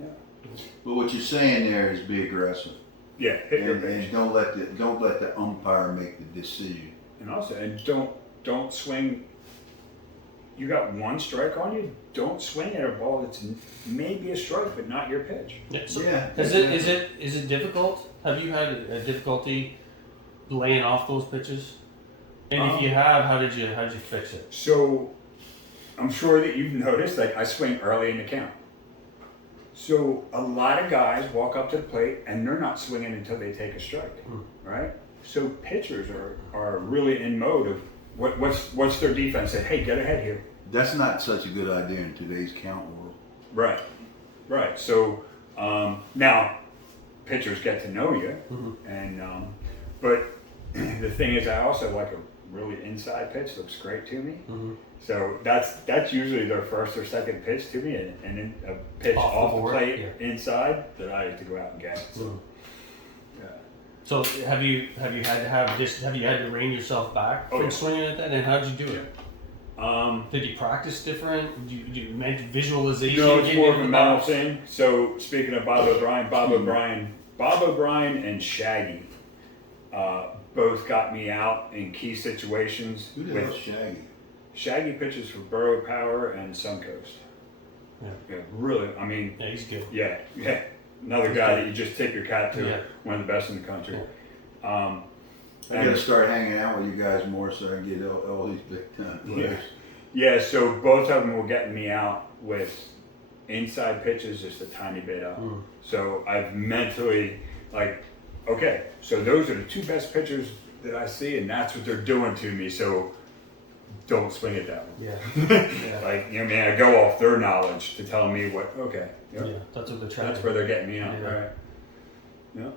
Yeah. but what you're saying there is be aggressive, Yeah, hit your and pitch. don't let the umpire make the decision. And also, don't swing. You got 1 strike on you. Don't swing at a ball that's maybe a strike, but not your pitch. Yeah. So Yeah. is it difficult? Have you had a difficulty laying off those pitches? And if you have, how did you fix it? So, I'm sure that you've noticed, like I swing early in the count. So a lot of guys walk up to the plate and they're not swinging until they take a strike, right? So pitchers are really in mode of what's their defense say? Hey, get ahead here. That's not such a good idea in today's count world. Right. So now pitchers get to know you, and but the thing is, I also like a really inside pitch. Looks great to me. So that's usually their first or second pitch to me, and then a pitch off the plate inside that I have to go out and get. So, yeah. So have you had to rein yourself back from swinging at that, and how did you do it? Did you practice different? Did you mental visualization? No, it's more of a mental thing. So speaking of Bob O'Brien and Shaggy both got me out in key situations. Who the hell's Shaggy? Shaggy pitches for Borough Power and Suncoast. Yeah, really. I mean, Yeah, he's good. yeah. Another guy that you just tip your cap to, one of the best in the country. I gotta start hanging out with you guys more so I can get all these big time players. Yeah, so both of them were getting me out with inside pitches just a tiny bit up. So I've mentally, okay, so those are the 2 best pitchers that I see, and that's what they're doing to me, so don't swing at that one. Yeah. I go off their knowledge to tell me Yeah, that's what they're trying. That's where they're getting me out, Yeah. right? Yeah.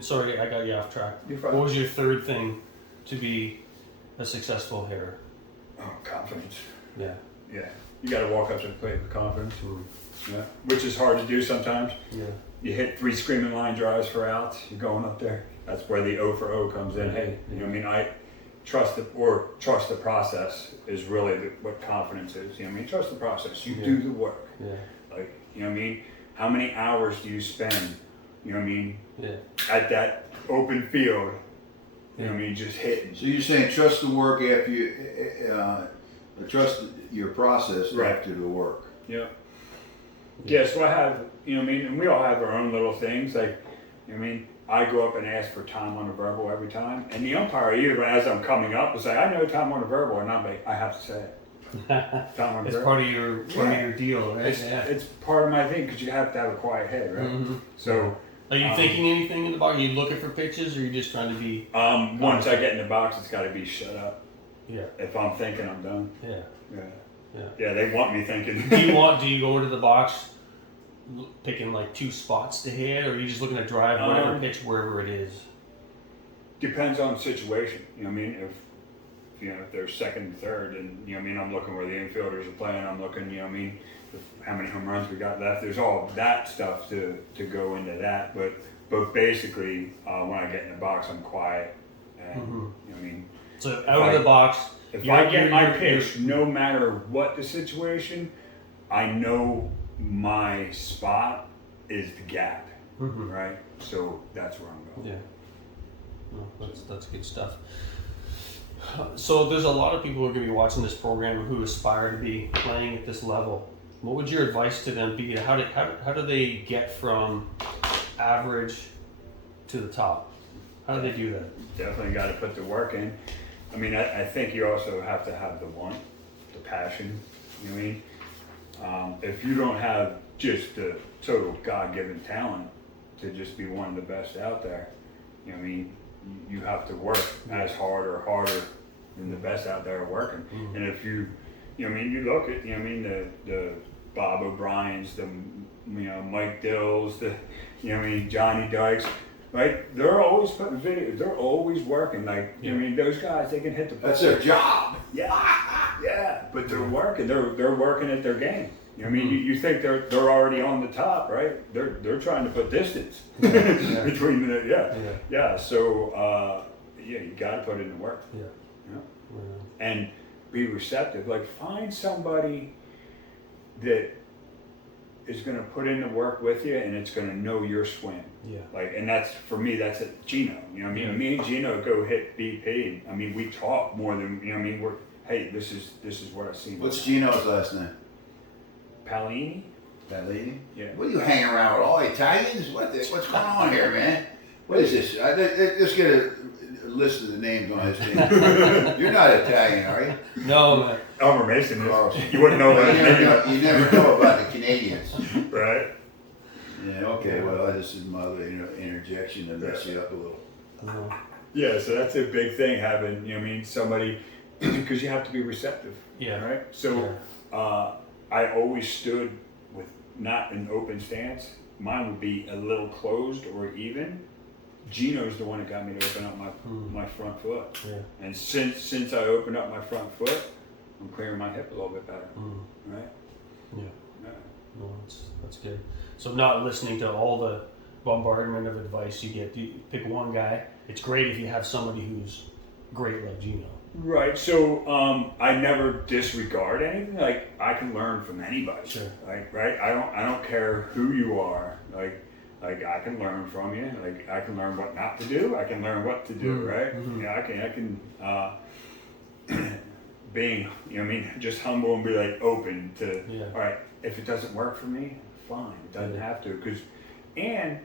Sorry, I got you off track. You're fine. What was your third thing to be a successful hitter? Oh, confidence. Yeah. Yeah, you got to walk up to the plate with confidence. Yeah, which is hard to do sometimes. Yeah. You hit 3 screaming line drives for outs. You're going up there. That's where the O for O comes in. Hey, I trust the process is really what confidence is. Trust the process. You do the work. Yeah. How many hours do you spend? Yeah. At that open field. Just hitting. So you're saying trust the work after you, trust your process after the work. Yeah. Yeah, so I have, and we all have our own little things. I go up and ask for time on a verbal every time. And the umpire, even as I'm coming up, will say, I know time on a verbal, and I'm like, I have to say it. Time on a It's verbal. part of your deal, right? It's part of my thing, because you have to have a quiet head, right? So, are you thinking anything in the box? Are you looking for pitches, or are you just trying to be? once I get in the box, it's got to be shut up. Yeah. If I'm thinking, I'm done. Yeah. Yeah, they want me thinking. Do you go into the box picking like 2 spots to hit, or are you just looking to drive whatever pitch wherever it is? Depends on the situation. You know what I mean? If they're second and third, and you know what I mean, I'm looking where the infielders are playing. I'm looking, you know what I mean, how many home runs we got left. There's all that stuff to go into that. But basically, when I get in the box, I'm quiet. And you know what I mean. So out of the box. If I get my pitch, no matter what the situation, I know my spot is the gap, right? So that's where I'm going. Yeah, no, that's good stuff. So there's a lot of people who are going to be watching this program who aspire to be playing at this level. What would your advice to them be? How do they get from average to the top? How do they do that? Definitely got to put the work in. I mean, I think you also have to have the want, the passion. You know what I mean? If you don't have just the total God-given talent to just be one of the best out there, you know what I mean? You have to work as hard or harder than the best out there are working. And if you know what I mean, you look at, you know what I mean, the Bob O'Briens, the Mike Dills, the you know what I mean, Johnny Dykes. Right, they're always putting videos. They're always working. Like you know, what I mean, those guys, they can hit the ball. That's their job. Yeah. But they're working. They're working at their game. You know, what I mean, you think they're already on the top, right? They're trying to put distance between the yeah. So you got to put in the work. Yeah. And be receptive. Like find somebody that is going to put in the work with you, and it's going to know your swing. Yeah. Like, and that's for me. That's at Gino. You know what I mean? Me and Gino go hit BP. And, I mean, we talk more than you know what I mean. Hey, this is what I see. What's Gino's last name? Palini. Palini? Yeah. What are you hanging around with all Italians? What's going on here, man? What is this? Let's get a list of the names on this team. You're not Italian, are you? No, man. Elmer Mason is. Oh. You wouldn't know that. You never know about the Canadians. Right. Yeah, okay, well, this is my other interjection to mess you up a little. Yeah, so that's a big thing, having, you know what I mean, somebody, because you have to be receptive. Yeah. Right? So I always stood with not an open stance. Mine would be a little closed or even. Gino's the one that got me to open up my front foot. Yeah. And since I opened up my front foot, I'm clearing my hip a little bit better. Right? Yeah. No, that's good. So not listening to all the bombardment of advice you get. You pick one guy. It's great if you have somebody who's great like Gino. Right. So I never disregard anything. Like I can learn from anybody. Sure. Like right. I don't care who you are. Like I can learn from you. Like I can learn what not to do. I can learn what to do. Right. Yeah. I can. Being, you know what I mean, just humble and be like open to. Yeah. All right. If it doesn't work for me, fine. It doesn't have to. And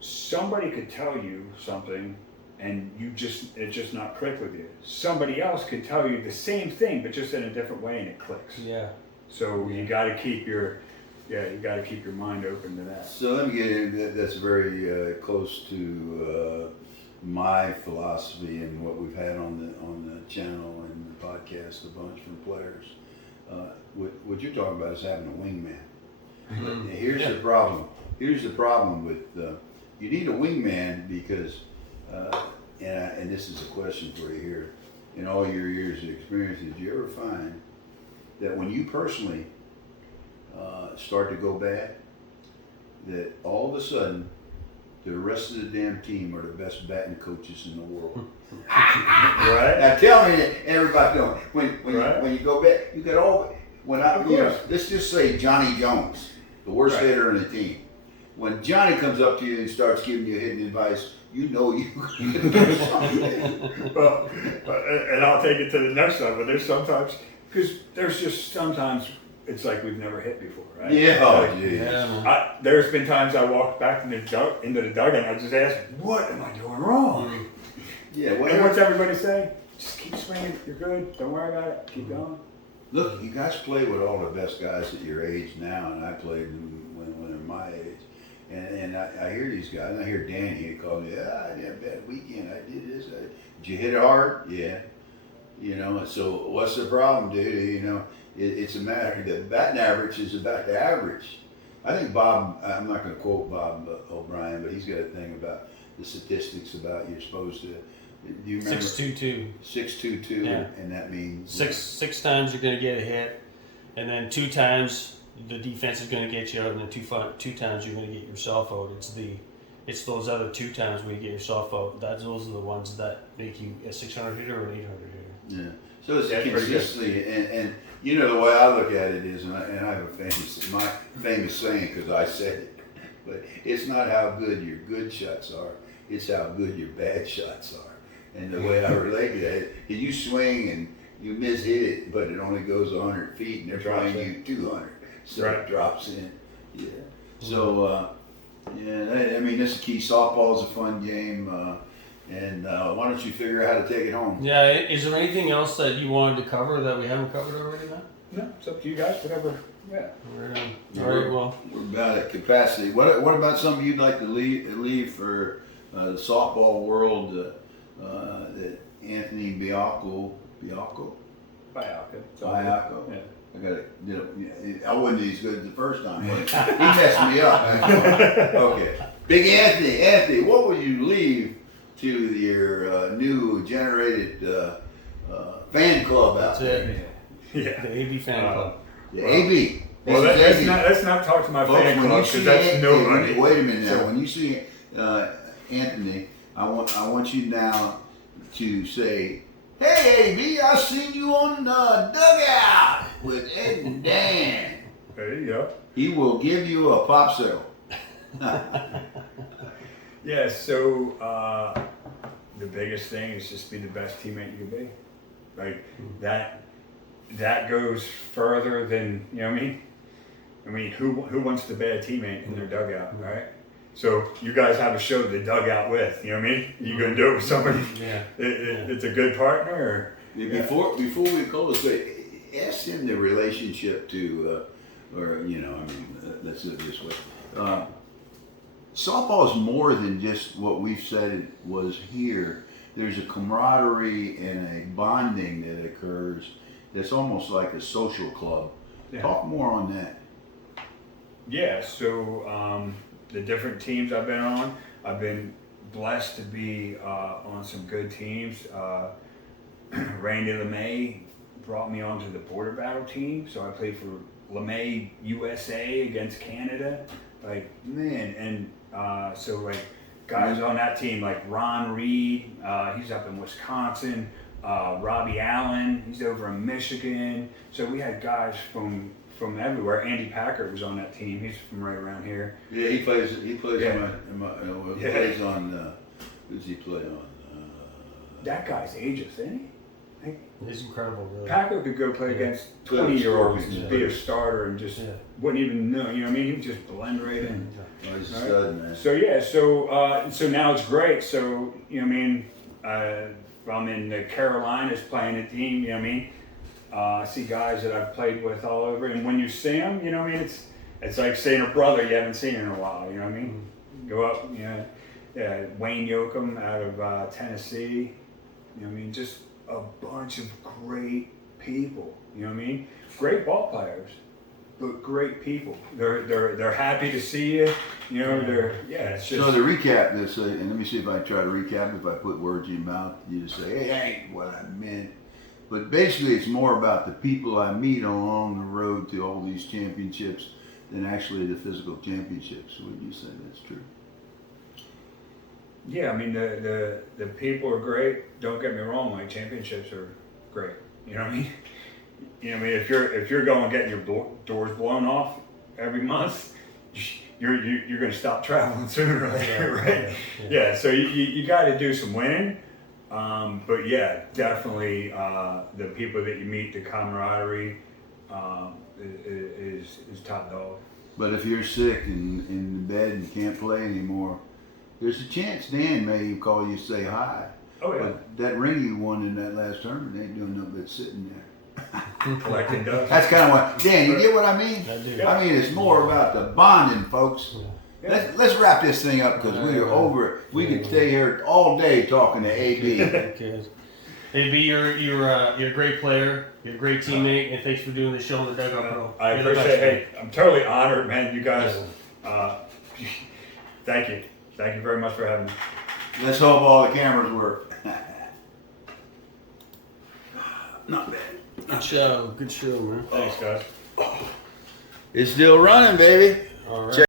somebody could tell you something and it's just not click with you. Somebody else could tell you the same thing, but just in a different way, and it clicks. Yeah. So you got to keep your mind open to that. So let me get in. That's very close to my philosophy and what we've had on the channel and the podcast a bunch from players. What you're talking about is having a wingman. Here's the problem. Here's the problem with you need a wingman because, and this is a question for you here. In all your years of experience, did you ever find that when you personally start to go bad, that all of a sudden the rest of the damn team are the best batting coaches in the world? Right? Now tell me that everybody knows when you go back, you got all. Let's just say Johnny Jones, the worst hitter in the team. When Johnny comes up to you and starts giving you hitting advice, you know you can do something. Well, and I'll take it to the next level. There's sometimes it's like we've never hit before, right? Yeah. There's been times I walked back into the dugout and I just asked, what am I doing wrong? Yeah. And what's everybody say? Just keep swinging. You're good. Don't worry about it. Keep going. Look, you guys play with all the best guys at your age now, and I played when they're my age. And I hear these guys, and I hear Danny, he calls me, I had a bad weekend, I did this. Did you hit it hard? Yeah. You know, so what's the problem, dude? You know, it's a matter. The batting average is about the average. I think Bob. I'm not going to quote Bob O'Brien, but he's got a thing about the statistics about you're supposed to. Do you remember 6-2-2. 6-2-2, Yeah. and that means Six times you're going to get a hit, and then 2 times the defense is going to get you out, and then two times you're going to get yourself out. It's those other 2 times where you get yourself out. Those are the ones that make you a 600 hitter or an 800 hitter. Yeah. So it's That's pretty consistency, and you know the way I look at it is, and I have my famous saying because I said it, but it's not how good your good shots are, it's how good your bad shots are. And the way I relate to that, you swing and you miss hit it, but it only goes 100 feet, and they're playing you 200, so Right. it drops in. Yeah. So yeah, I mean, this is key. Softball is a fun game. And why don't you figure out how to take it home? Yeah, is there anything else that you wanted to cover that we haven't covered already, Matt? No, it's up to you guys. Whatever. Yeah. Right on. All right, well. We're about at capacity. What about something you'd like to leave for the softball world that Anthony Baiocco? Baiocco. Yeah. I got it. I wasn't as good the first time. He messed me up. Okay. Big Anthony, what would you leave to your new generated fan club out That's there? it. Yeah. The AB fan club. Yeah, AB. Well, This is AB. let's not talk to my Folks, fan when club you because see that's Anthony, nobody. wait a minute now. So- When you see Anthony, I want you now to say, "Hey, AB, I seen you on the dugout with Ed and Dan." There you go. He will give you a popsicle. Yeah, so the biggest thing is just be the best teammate you can be. Like that goes further than, you know what I mean? I mean, who wants the bad teammate in their dugout, right? So you guys have a show to dugout with, you know what I mean? You gonna do it with somebody? Yeah. It's a good partner, or Before we close, ask him the relationship to, let's do it this way. Softball is more than just what we've said it was here. There's a camaraderie and a bonding that occurs that's almost like a social club. Yeah. Talk more on that. yeah. So the different teams I've been on, I've been blessed to be on some good teams. Randy Lemay brought me onto the Border Battle team, so I played for Lemay USA against Canada. Like, man, and so like guys on that team like Ron Reed, he's up in Wisconsin. Robbie Allen, he's over in Michigan. So we had guys from everywhere. Andy Packard was on that team. He's from right around here. Yeah, he plays Yeah. plays on. Who's he play on? That guy's ages, isn't he? He's incredible, really. Packard could go play Yeah. against 20-year-olds and Yeah. be a starter and just Yeah. wouldn't even know. You know what I mean? He would just blend right in. Oh, he's a Right. stud, man. So yeah, so now it's great. So you know what I mean. If I'm in the Carolinas playing a team, you know what I mean. I see guys that I've played with all over, and when you see them, you know what I mean. It's like seeing a brother you haven't seen in a while. You know what I mean. Go up, you know. Yeah, Wayne Yoakum out of Tennessee. You know what I mean. Just a bunch of great people. You know what I mean. Great ball players. But great people. They're happy to see you. You know, it's just. So to recap this, and let me see if I try to recap. If I put words in your mouth, you just say, "Hey, that ain't what I meant." But basically, it's more about the people I meet along the road to all these championships than actually the physical championships. Would you say that's true? Yeah, I mean the people are great. Don't get me wrong, like championships are great. You know what I mean? You know what I mean? If you're going getting your doors blown off every month, you're going to stop traveling sooner or later, right? Yeah. So you got to do some winning, but yeah, definitely the people that you meet, the camaraderie is top dog. But if you're sick and in bed and can't play anymore, there's a chance Dan may call you, say hi. Oh yeah. But that ring you won in that last tournament ain't doing nothing but sitting there. Collecting dust. That's kind of what, Dan, you get what I mean? I do. I mean, it's more about the bonding, folks. Yeah. Let's wrap this thing up because we are over. We could stay here all day talking to AB. Okay. Hey, B, you're a great player. You're a great teammate, and thanks for doing the show on the Dugout Pro. I You're the best, appreciate man. it. Hey, I'm totally honored, man. You guys, thank you. Thank you very much for having me. Let's hope all the cameras work. Not bad. Good show, man. Thanks, guys. It's still running, baby. All right.